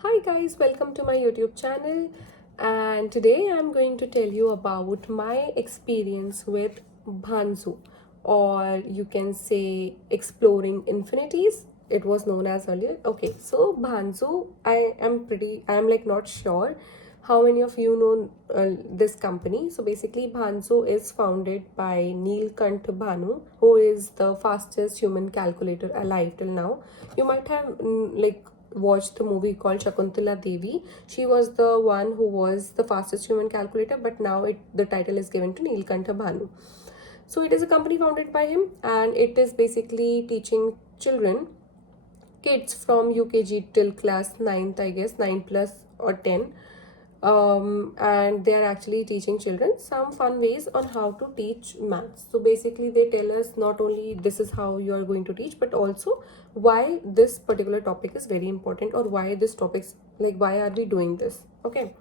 Hi guys, welcome to my YouTube channel, and today I'm going to tell you about my experience with Bhanzu, or you can say exploring infinities. It was known as earlier. Okay, so Bhanzu, I'm like not sure how many of you know this company. So basically, Bhanzu is founded by Neelkant Bhanu, who is the fastest human calculator alive till now. You might have watched the movie called Shakuntala Devi. She was the one who was the fastest human calculator, but now the title is given to Neelkantha Bhanu. So it is a company founded by him, and it is basically teaching kids from UKG till class 9th, I guess, 9 plus or 10. And they are actually teaching children some fun ways on how to teach maths. So basically, they tell us not only this is how you are going to teach, but also why this particular topic is very important, or why this topics, like why are we doing this. Okay,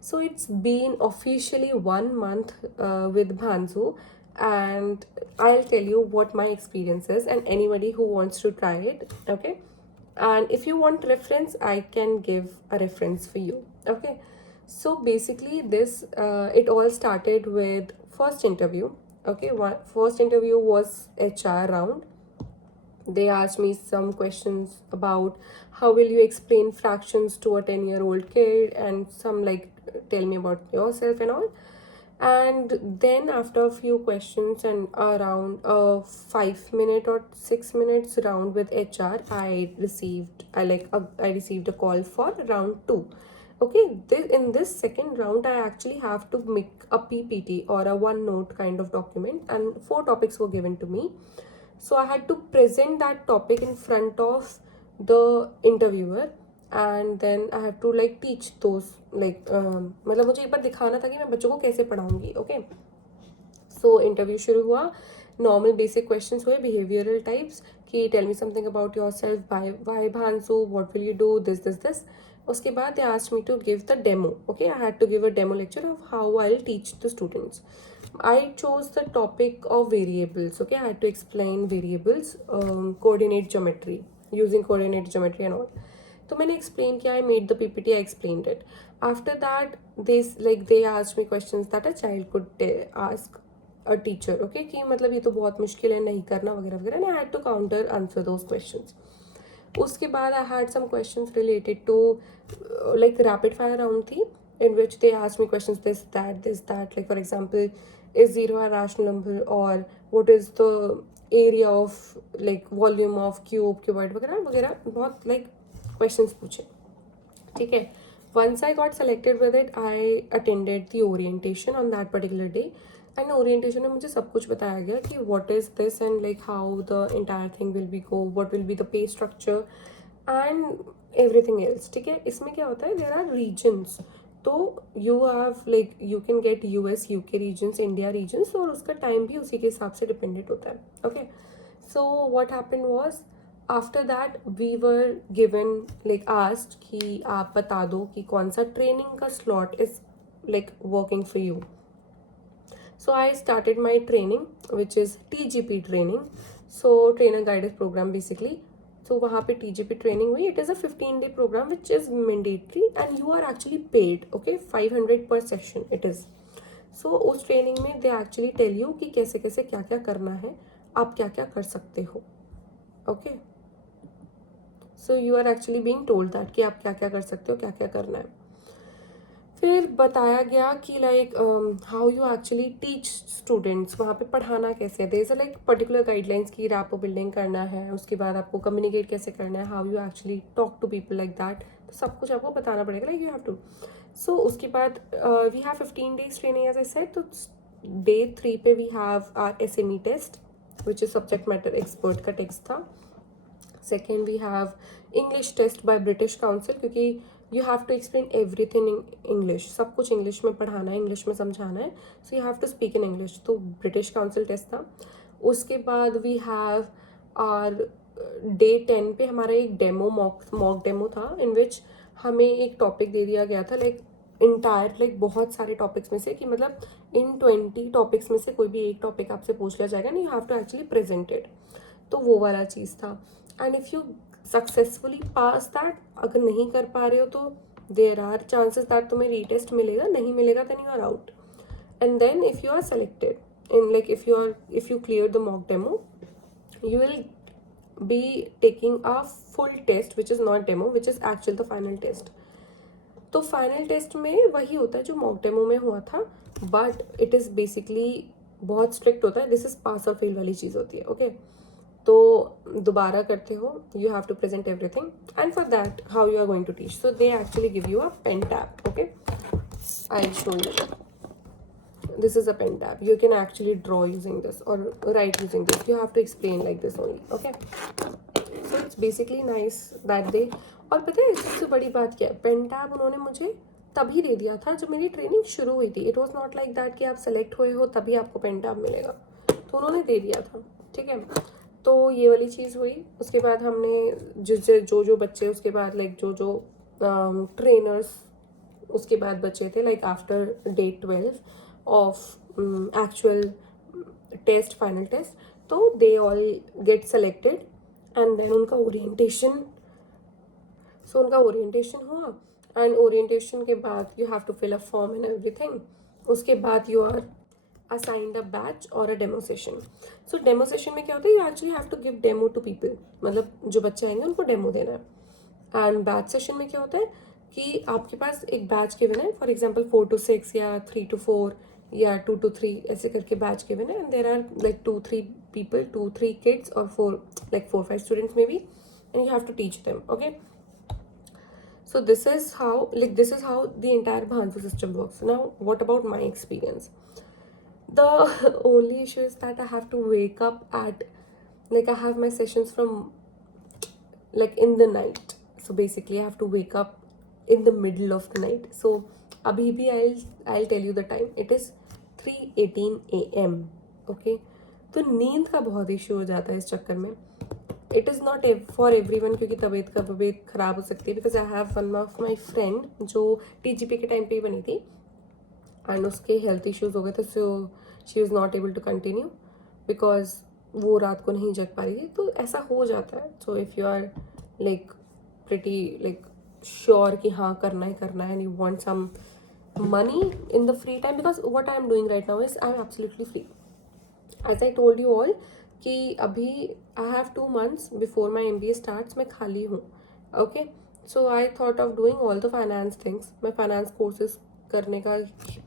so it's been officially 1 month with Bhanzu, and I'll tell you what my experience is, and anybody who wants to try it. Okay, and if you want reference, I can give a reference for you. Okay, so basically this it all started with first interview. Okay, first interview was HR round. They asked me some questions about how will you explain fractions to a 10-year-old kid, and some like tell me about yourself and all. And then after a few questions and around a 5 minute or 6 minutes round with HR, I received a call for round two. Okay, in this second round, I actually have to make a PPT or a one note kind of document, and four topics were given to me. So I had to present that topic in front of the interviewer, and then I have to like teach those मतलब मुझे एक बार दिखाना था कि मैं बच्चों को कैसे पढ़ाऊंगी. ओके, सो इंटरव्यू शुरू हुआ. नॉर्मल बेसिक क्वेश्चंस हुए, बिहेवियरल टाइप्स, कि tell me something about yourself, why भांसू, what will you do, this. उसके बाद they asked me to give the demo. Okay, I had to give a demo lecture of how I will teach the students. I chose the topic of variables. Okay, I had to explain variables, coordinate geometry, using coordinate geometry and all. तो मैंने explain किया, I made the PPT, I explained it. After that, they asked me questions that a child could ask a teacher. Okay, कि मतलब ये तो बहुत मुश्किल है, नहीं करना वगैरह वगैरह. And I had to counter answer those questions. उसके बाद I had some questions related to like rapid fire round थी, in which they asked me questions this that, like for example, is zero a rational number, or what is the area of like volume of cuboid वगैरह वगैरह, बहुत like questions पूछे. ठीक है, once I got selected with it, I attended the orientation on that particular day. And orientation में मुझे सब कुछ बताया गया कि what is this, and like how the entire thing will be go, what will be the pay structure and everything else. ठीक है, इसमें क्या होता है, देयर आर रीजन्स. तो you have like you can get US UK regions, India regions, और उसका time भी उसी के हिसाब से डिपेंडेंट होता है. Okay, so what happened was, after that we were given like asked कि आप बता दो कि कौन सा ट्रेनिंग का slot is like working for you. So I started my training, which is TGP training. So trainer guided program basically. So वहाँ पे TGP training हुई. It is a 15-day program which is mandatory, and you are actually paid. Okay, 500 per session it is. So उस training में they actually tell you कि कैसे कैसे क्या क्या करना है, आप क्या क्या कर सकते हो. Okay, so you are actually being told that कि आप क्या क्या कर सकते हो, क्या क्या करना है. फिर बताया गया कि like how you actually teach students, वहाँ पे पढ़ाना कैसे है. There is like particular guidelines की रैपो बिल्डिंग करना है, उसके बाद आपको कम्युनिकेट कैसे करना है, how you actually talk to people like that. तो सब कुछ आपको बताना पड़ेगा, like you have to. So उसके बाद we have 15 days training as I said. तो डे 3 पे we have our SME test, which is subject matter expert का टेक्स्ट था. Second we have English test by British council, क्योंकि you have to explain everything in English, सब कुछ English में पढ़ाना है, इंग्लिश में समझाना है. So you have to speak in English. तो ब्रिटिश काउंसिल टेस्ट था. उसके बाद वी हैव आर डे 10 पे हमारा एक डेमो मॉक डेमो था, इन विच हमें एक टॉपिक दे दिया गया था, लाइक इंटायर लाइक बहुत सारे टॉपिक्स में से, कि मतलब इन 20 टॉपिक्स में से कोई भी एक टॉपिक आपसे पूछ लिया जाएगा, and you have to actually present it. तो वो वाला चीज़ था. And if you successfully pass that. अगर नहीं कर पा रहे हो तो देर आर चांसेस दैट तुम्हें रीटेस्ट मिलेगा, नहीं मिलेगा then you are out. And then if you are selected in like if you clear the mock demo, you will be taking a full test which is not demo, which is actual the final test. तो final test में वही होता है जो mock demo में हुआ था, but it is basically बहुत स्ट्रिक्ट होता है. दिस इज पास और फेल वाली चीज़ होती है. ओके तो दोबारा करते हो, you have to present everything, and for that how you are going to teach. So they actually give you a pen tab. Okay I show you. This is a pen tab. You can actually draw using this or write using this. You have to explain like this only. Okay. So it's basically nice that they. और पता है सबसे बड़ी बात क्या है, pen tab उन्होंने मुझे तभी दे दिया था जब मेरी ट्रेनिंग शुरू हुई थी. It was not like that कि आप सेलेक्ट हुए हो तभी आपको पेन टैब मिलेगा. तो उन्होंने दे दिया था. ठीक है. तो ये वाली चीज़ हुई. उसके बाद हमने जो बच्चे उसके बाद लाइक जो ट्रेनर्स उसके बाद बचे थे like after day 12 of actual test, final test, तो they all get selected and then उनका orientation. So उनका orientation हुआ and orientation के बाद you have to fill a form and everything. उसके बाद you are assigned a batch or a demo session. So demo session में क्या होता है, you actually have to give demo to people. मतलब जो बच्चे आएंगे उनको demo देना है. And batch session में क्या होता है कि आपके पास एक बैच गिवन है, फॉर एग्जाम्पल 4 to 6 या 3 to 4 या 2 to 3 ऐसे करके बैच गिवन है. And there are like 2-3 people, 2-3 kids और 4-5 students may be, and you have to teach them. Okay so this is how the entire Bhanzu system works. Now what about my experience? The only issue is that I have to wake up at I have my sessions from in the night. So basically I have to wake up in the middle of the night. So abhi bhi I'll tell you the time. It is 3:18 AM. Okay, तो नींद का बहुत issue हो जाता है इस चक्कर में. It is not for everyone क्योंकि तबीयत ख़राब हो सकती है. Because I have one of my friend जो TGP के टाइम पे ही बनी थी एंड उसके हेल्थ इश्यूज हो गए थे. So she was not able to continue because वो रात को नहीं जग पा रही थी. तो ऐसा हो जाता है. So if you are pretty sure कि हाँ करना है and you want some money in the free time, because what I am doing right now is I am absolutely free. As I told you all कि अभी I have 2 months before my MBA starts, मैं खाली हूँ. Okay, so I thought of doing all the finance things. मैं finance courses करने का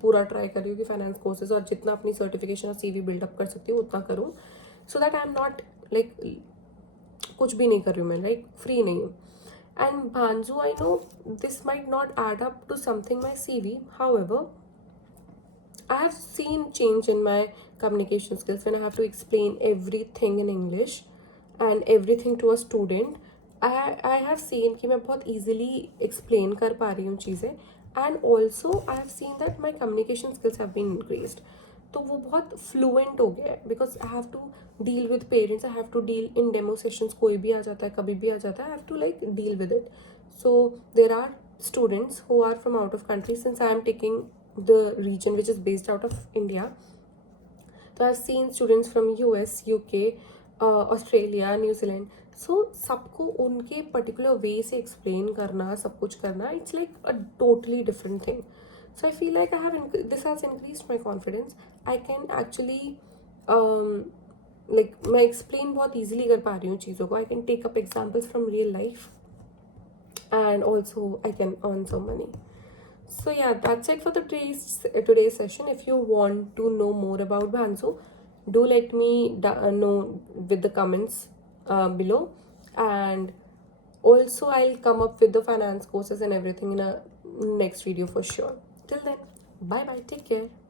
पूरा try कर रही हूँ कि फाइनेंस कोर्सेज और जितना अपनी सर्टिफिकेशन और CV बिल्डअप कर सकती हूँ उतना करूँ, so that I am not कुछ भी नहीं कर रही हूँ मैं, फ्री नहीं हूँ. And Bhanzu, I know this might not add up to something my CV. However, I have seen change in my communication skills when I have to explain everything in English and everything to a student. I have seen कि मैं बहुत easily explain कर पा रही हूँ चीज़ें, and also I have seen that my communication skills have been increased. तो वो बहुत फ्लुएंट हो गया है because I have to deal with parents, I have to deal in demo sessions. कोई भी आ जाता है, कभी भी आ जाता है, I have to deal with it. So there are students who are from out of country since I am taking the region which is based out of India. तो I have seen students from US, UK, Australia, New Zealand. So सबको उनके particular way से explain करना, सब कुछ करना, it's a totally different thing. So I feel like this has increased my confidence. I can actually मैं explain बहुत easily कर पा रही हूँ चीज़ों को. I can take up examples from real life and also I can earn some money. So yeah, that's it for today's session. If you want to know more about Bhanzu, do let me know with the comments below, and also I'll come up with the finance courses and everything in a next video for sure. Till then, bye bye, take care.